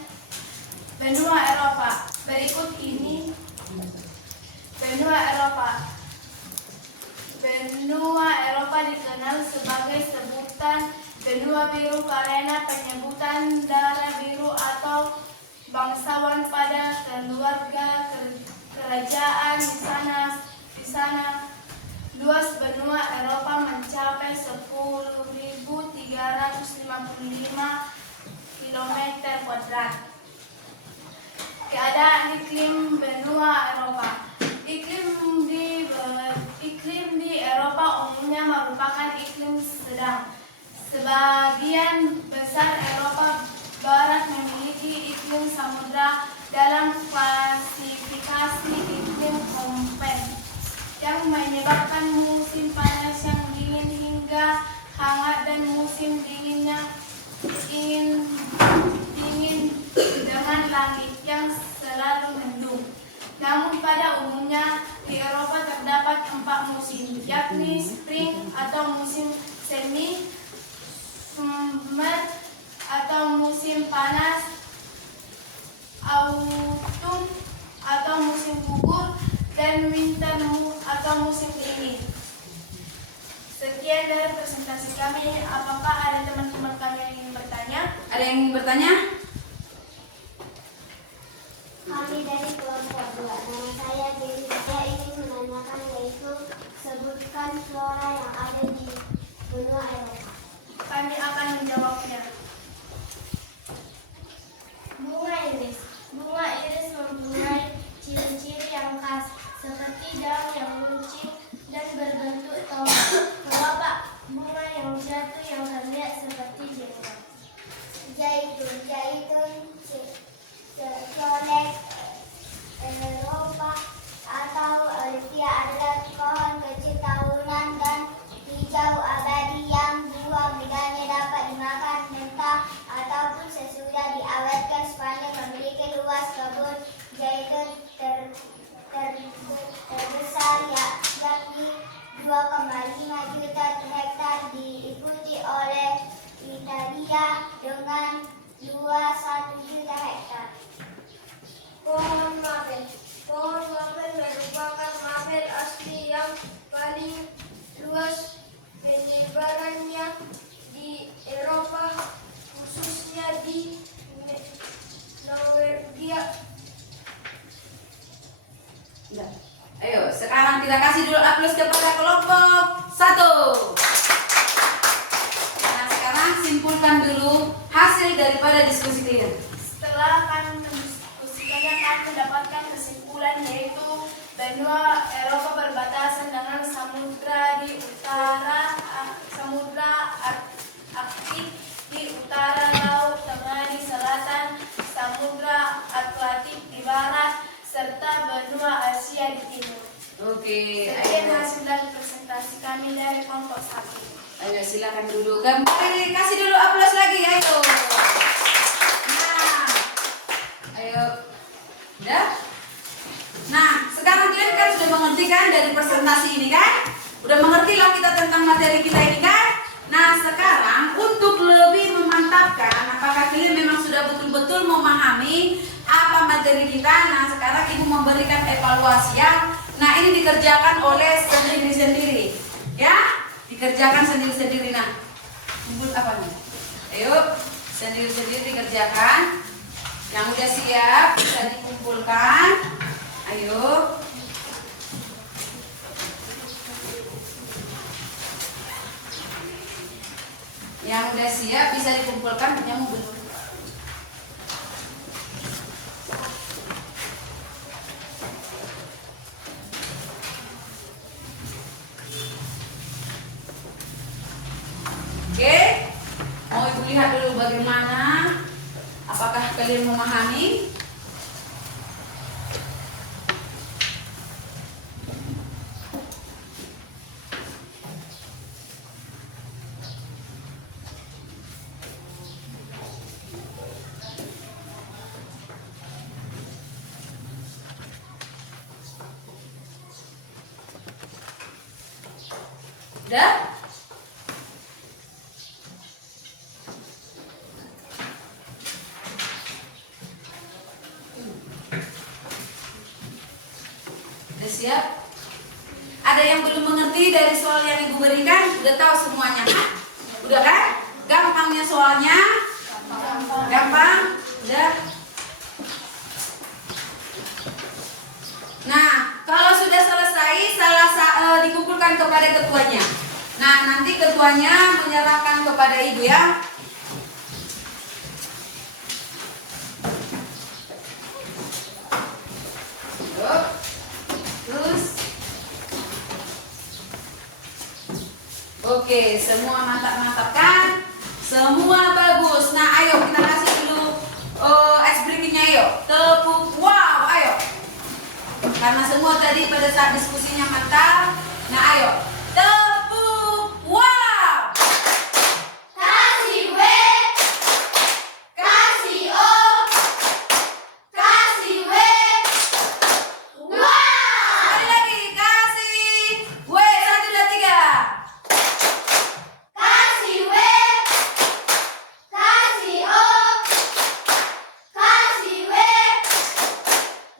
Benua Eropa. Berikut ini benua Eropa. Benua Eropa dikenal sebagai sebutan benua biru karena penyebutan darah biru atau bangsawan pada keluarga kerajaan di sana. Luas benua Eropa mencapai 10.355 km². Keadaan iklim benua Eropa. Iklim di Eropa umumnya merupakan iklim sedang. Sebagian besar Eropa Barat memiliki iklim samudra dalam klasifikasi iklim Köppen, yang menyebabkan musim panas yang dingin hingga hangat dan musim dingin yang dingin dengan langit yang selalu mendung. Namun pada umumnya di Eropa terdapat 4 musim, yakni spring atau musim semi, summer atau musim panas, autumn atau musim gugur, dan winter atau musim dingin. Sekian dari presentasi kami. Apakah ada teman-teman kami yang ingin bertanya? Ada yang ingin bertanya? Kami dari kelompok 2. Nama saya Dewi. Saya ingin menanyakan yaitu sebutkan flora yang ada di benua Eropa. Kami akan menjawabnya. Bunga iris. Bunga iris mempunyai ciri-ciri yang khas seperti daun yang meruncing dan berbentuk tombak. Kelopak bunga yang jatuh yang terlihat seperti jenggot. Zaitun colet Eropa atau Olivia adalah pohon kecil tahunan dan hijau abadi yang buah mudanya dapat dimakan mentah ataupun sesudah diawetkan. Spanyol memiliki luas kebun zaitun terbesar yakni 2,5 juta hektar, diikuti oleh Italia dengan 1 juta hektar. Pohon mapel. Pohon mapel merupakan mapel asli yang paling luas penyebarannya di Eropa, khususnya di Norwegia. Enggak. Ayo, sekarang kita kasih dulu aplaus kepada kelompok 1. Nah, sekarang simpulkan dulu hasil daripada diskusi kita. Setelah kami mendiskusikannya, kami mendapatkan kesimpulan yaitu benua Eropa berbatasan dengan samudra di utara, samudra Arktik di utara, laut tengah di selatan, samudra Atlantik di barat, serta benua Asia di timur. Oke, Sekian ayo. hasil dari presentasi kami dari kelompok 1. Ayo silakan duduk. Kembali kasih dulu aplaus lagi, ayo. Nah, ayo. Udah? Nah, sekarang kalian kan sudah mengerti kan dari presentasi ini kan? Udah mengerti lah kita tentang materi kita ini kan? Nah, sekarang untuk lebih memantapkan apakah kalian memang sudah betul-betul memahami apa materi kita. Nah, sekarang Ibu memberikan evaluasi ya. Nah, ini dikerjakan oleh sendiri-sendiri. Ya? Dikerjakan sendiri-sendiri. Nah, kumpul apa nih? Ayo, sendiri-sendiri dikerjakan. Yang udah siap bisa dikumpulkan. Ayo. Yang udah siap bisa dikumpulkan, yang belum. Oke, mau Ibu lihat dulu bagaimana, apakah kalian memahami? Udah? Udah siap? Ada yang belum mengerti dari soal yang Ibu berikan? Udah tahu semuanya? Udah kan? Gampangnya soalnya? Gampang? Udah? serahkan kepada ketuanya. Nah, nanti ketuanya menyerahkan kepada ibu ya. Terus, oke, semua mantap-mantap kan? Semua bagus. Nah, ayo kita kasih dulu ice breaking-nya, ayo. Tepuk wow, ayo. Karena semua tadi pada saat diskusinya mantap. Nah, ayo. Tepuk wow. Kasih W, kasih O, kasih W. Wow! Sekali lagi, kasih W 1, 2, 3. Kasih W, kasih O, kasih W.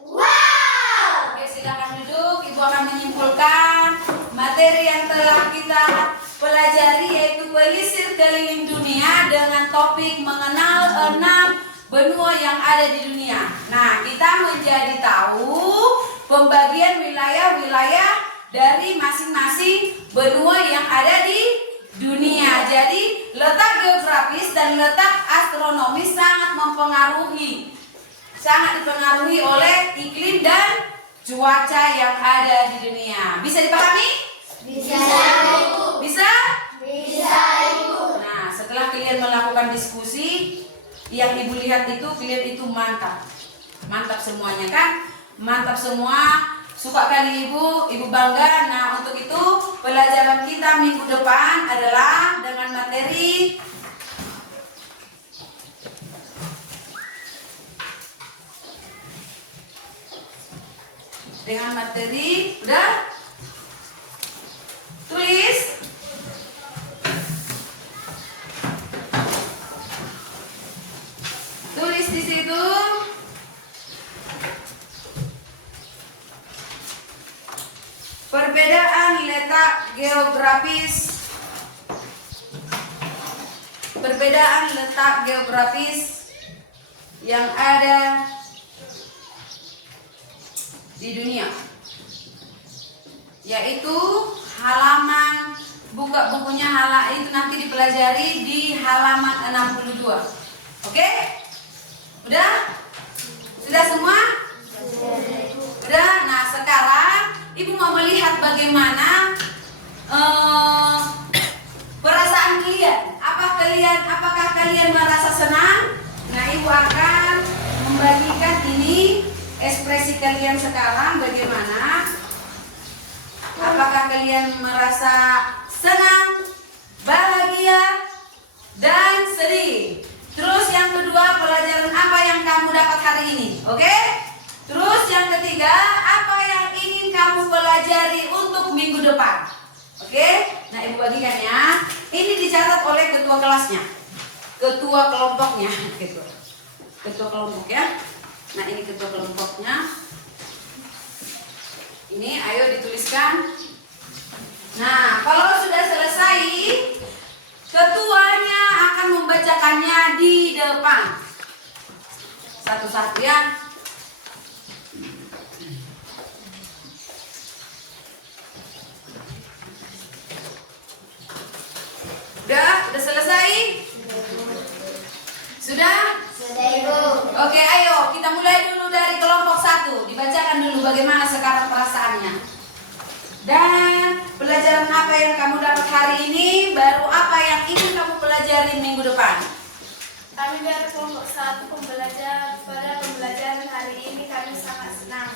Wow! Oke, silakan duduk. Ibu akan menyimpulkan materi yang telah kita pelajari, yaitu pelisir keliling dunia dengan topik mengenal 6 benua yang ada di dunia. Nah, kita menjadi tahu pembagian wilayah-wilayah dari masing-masing benua yang ada di dunia. Jadi, letak geografis dan letak astronomis sangat dipengaruhi oleh iklim dan cuaca yang ada di dunia. Bisa dipahami? Bisa, Ibu. Bisa? Bisa, Ibu. Nah, setelah kalian melakukan diskusi, yang ibu lihat itu kalian itu mantap. Mantap semuanya kan? Mantap semua. Suka kali ibu bangga. Nah, untuk itu pelajaran kita minggu depan adalah dengan materi udah tulis di situ perbedaan letak geografis yang ada di dunia, yaitu halaman, buka bukunya itu nanti dipelajari di halaman 62. Oke? Udah? Sudah semua? Udah. Nah, sekarang ibu mau melihat bagaimana perasaan kalian. Apakah kalian merasa senang? Nah, ibu akan membagikan ini ekspresi kalian sekarang bagaimana? Apakah kalian merasa senang, bahagia, dan sedih? Terus yang kedua, pelajaran apa yang kamu dapat hari ini? Oke? Terus yang ketiga, apa yang ingin kamu pelajari untuk minggu depan? Oke? Nah, ibu bagikan ya. Ini dicatat oleh ketua kelasnya, ketua kelompoknya, gitu. Ketua kelompok ya. Nah, ini ketua kelompoknya. Ini ayo dituliskan. Nah, kalau sudah selesai, ketuanya akan membacakannya di depan. Satu-satu ya. Udah selesai? Sudah? Sudah, Ibu. Oke, ayo kita mulai dulu dari kelompok 1. Dibacakan dulu bagaimana sekarang perasaannya. Dan pelajaran apa yang kamu dapat hari ini, baru apa yang ingin kamu pelajari minggu depan. Kami dari kelompok 1 pada pembelajaran hari ini kami sangat senang.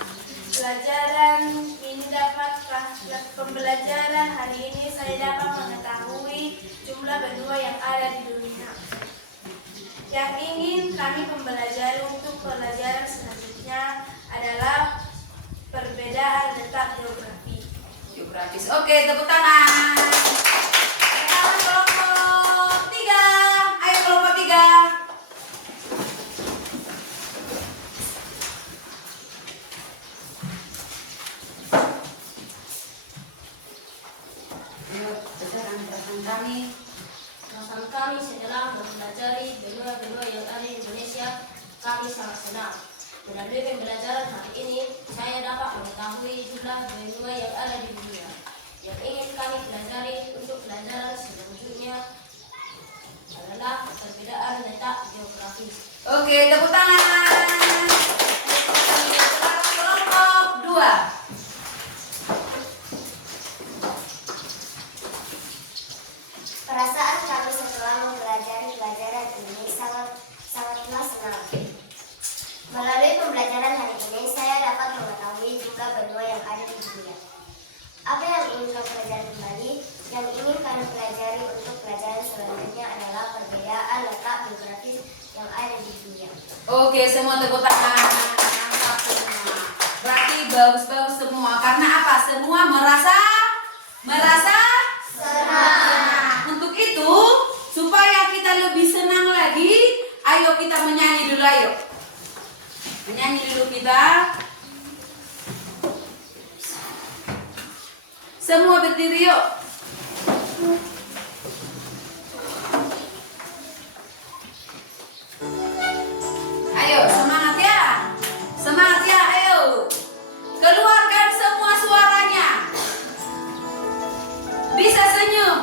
Pembelajaran hari ini saya dapat mengetahui jumlah benua yang ada di dunia. Yang ingin kami pelajari untuk pelajaran selanjutnya adalah perbedaan letak geografis. Oke, tepuk tangan. Sekarang kelompok 3. Ayo kelompok 3. Perasaan kami setelah mempelajari benua-benua yang ada di Indonesia, kami sangat senang. Melalui pembelajaran hari ini, saya dapat mengetahui jumlah benua yang ada di dunia. Yang ingin Oke, tepuk tangan. Kelompok 2. Perasaan kami setelah mempelajari pelajaran ini sangatlah senang. Melalui pembelajaran hari ini, saya dapat mengetahui jumlah benua yang ada di dunia. Apa yang ingin kami pelajari kembali? Yang ingin kami pelajari untuk pelajaran selanjutnya adalah perbedaan letak geografis yang ada di dunia. Oke, semua tepuk tangan. Mantap semua. Berarti bagus-bagus semua. Karena apa? Semua merasa senang. Untuk itu, supaya kita lebih senang lagi, ayo kita menyanyi dulu, ayo. Menyanyi dulu kita. Semua berdiri yuk. Ayo, semangat ya. Semangat ya, ayo. Keluarkan semua suaranya. Bisa senyum.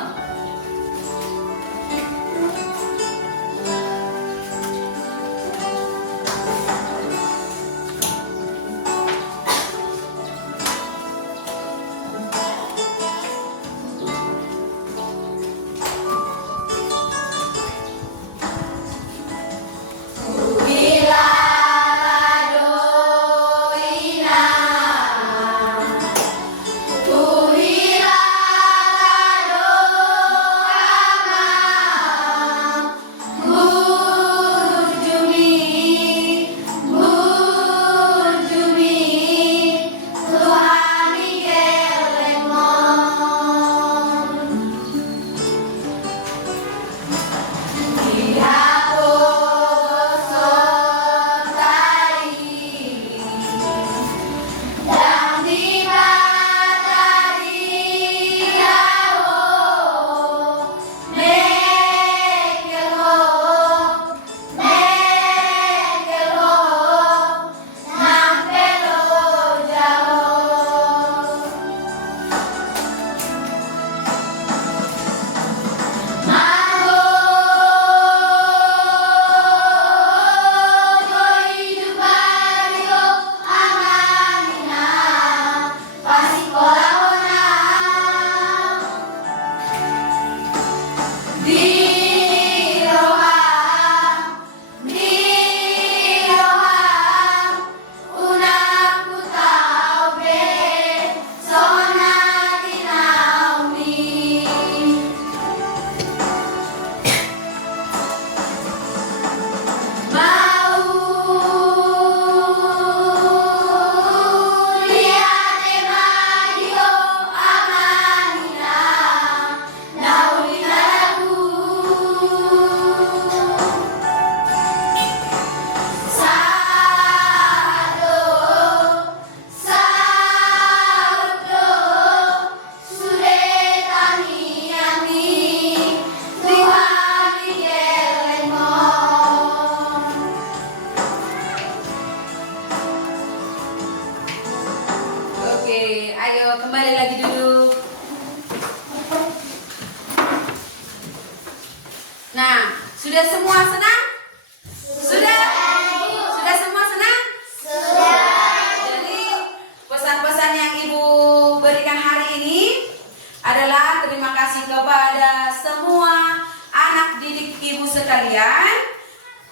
Oke, ayo kembali lagi duduk. Nah, sudah semua senang? Sudah? Sudah semua senang? Jadi, pesan-pesan yang Ibu berikan hari ini adalah terima kasih kepada semua anak didik Ibu sekalian.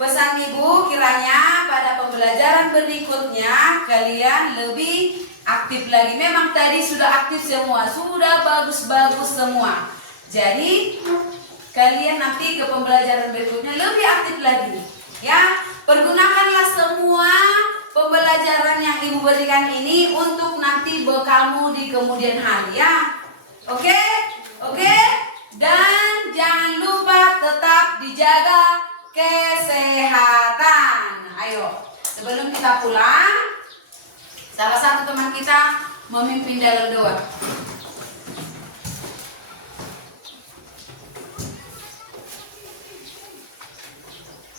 Pesan Ibu kiranya pada pembelajaran berikutnya kalian lebih aktif lagi. Memang tadi sudah aktif semua, sudah bagus-bagus semua. Jadi kalian nanti ke pembelajaran berikutnya lebih aktif lagi. Ya, pergunakanlah semua pembelajaran yang Ibu berikan ini untuk nanti bekalmu di kemudian hari ya. Oke? Oke? Dan jangan lupa tetap dijaga kesehatan. Ayo, sebelum kita pulang, salah satu teman kita memimpin dalam doa.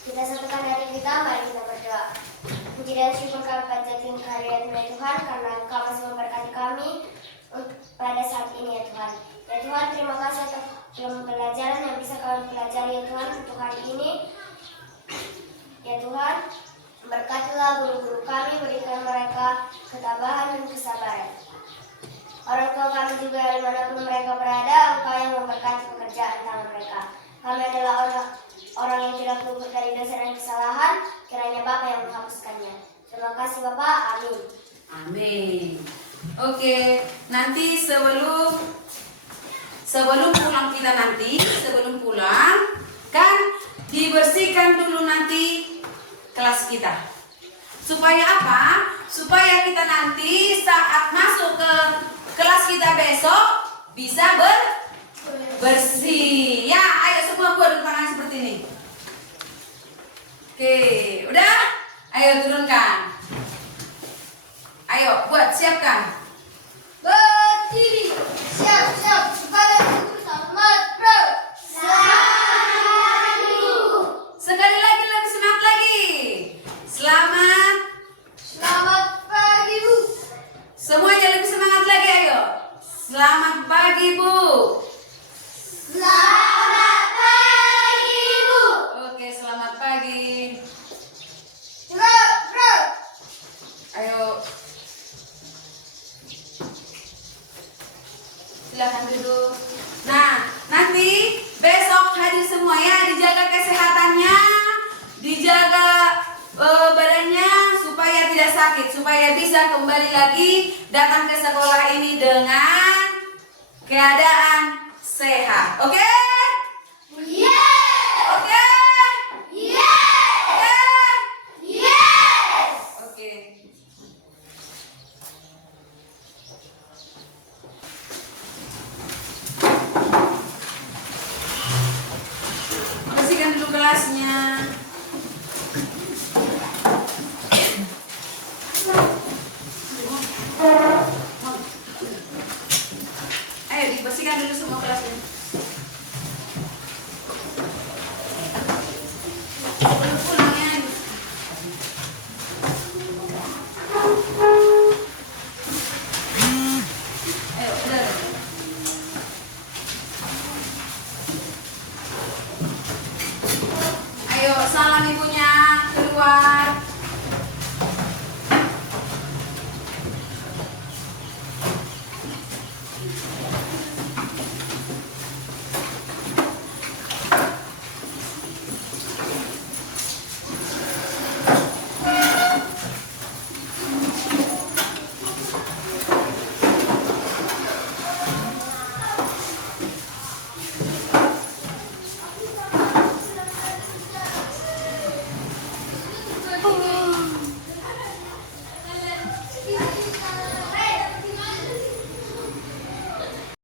Kita satukan hati kita, mari kita berdoa. Puji dan syukur kami panjatkan kehadirat Tuhan, karena Engkau masih memberkati kami pada saat ini ya Tuhan. Ya Tuhan, terima kasih atas pembelajaran yang bisa kami pelajari ya Tuhan untuk hari ini. Ya Tuhan. Tuhan, berkatilah guru-guru kami, berikan mereka ketabahan dan kesabaran. Orang tua kami juga dimanapun mereka berada, Engkau yang memberkati pekerjaan tangan mereka. Kami adalah orang yang tidak luput dari dosa dan kesalahan, kiranya Bapa yang menghapuskannya. Terima kasih Bapak, amin. Amin. Oke, nanti sebelum pulang kita nanti, sebelum pulang kan dibersihkan dulu nanti kelas kita. Supaya apa? Supaya kita nanti saat masuk ke kelas kita besok bisa bersih. Ya, ayo semua buat tangan seperti ini. Oke, udah? Ayo turunkan. Ayo buat, siapkan. Berdiri, siap-siap, kepada guru selamat bro. Sekali lagi, lebih semangat lagi. Selamat. Selamat pagi Bu. Semuanya lebih semangat lagi, ayo. Selamat pagi, Bu. Selamat pagi Bu. Oke, selamat pagi. Bro. Ayo. Silakan duduk. Nah, nanti besok hadir semua ya, dijaga kesehatannya, dijaga badannya supaya tidak sakit, supaya bisa kembali lagi datang ke sekolah ini dengan keadaan sehat. Oke? Yes. Oke? Yes. Oke? Yes. Oke. Bersihkan dulu kelasnya. Ayo dibersihkan dulu semua kelasnya.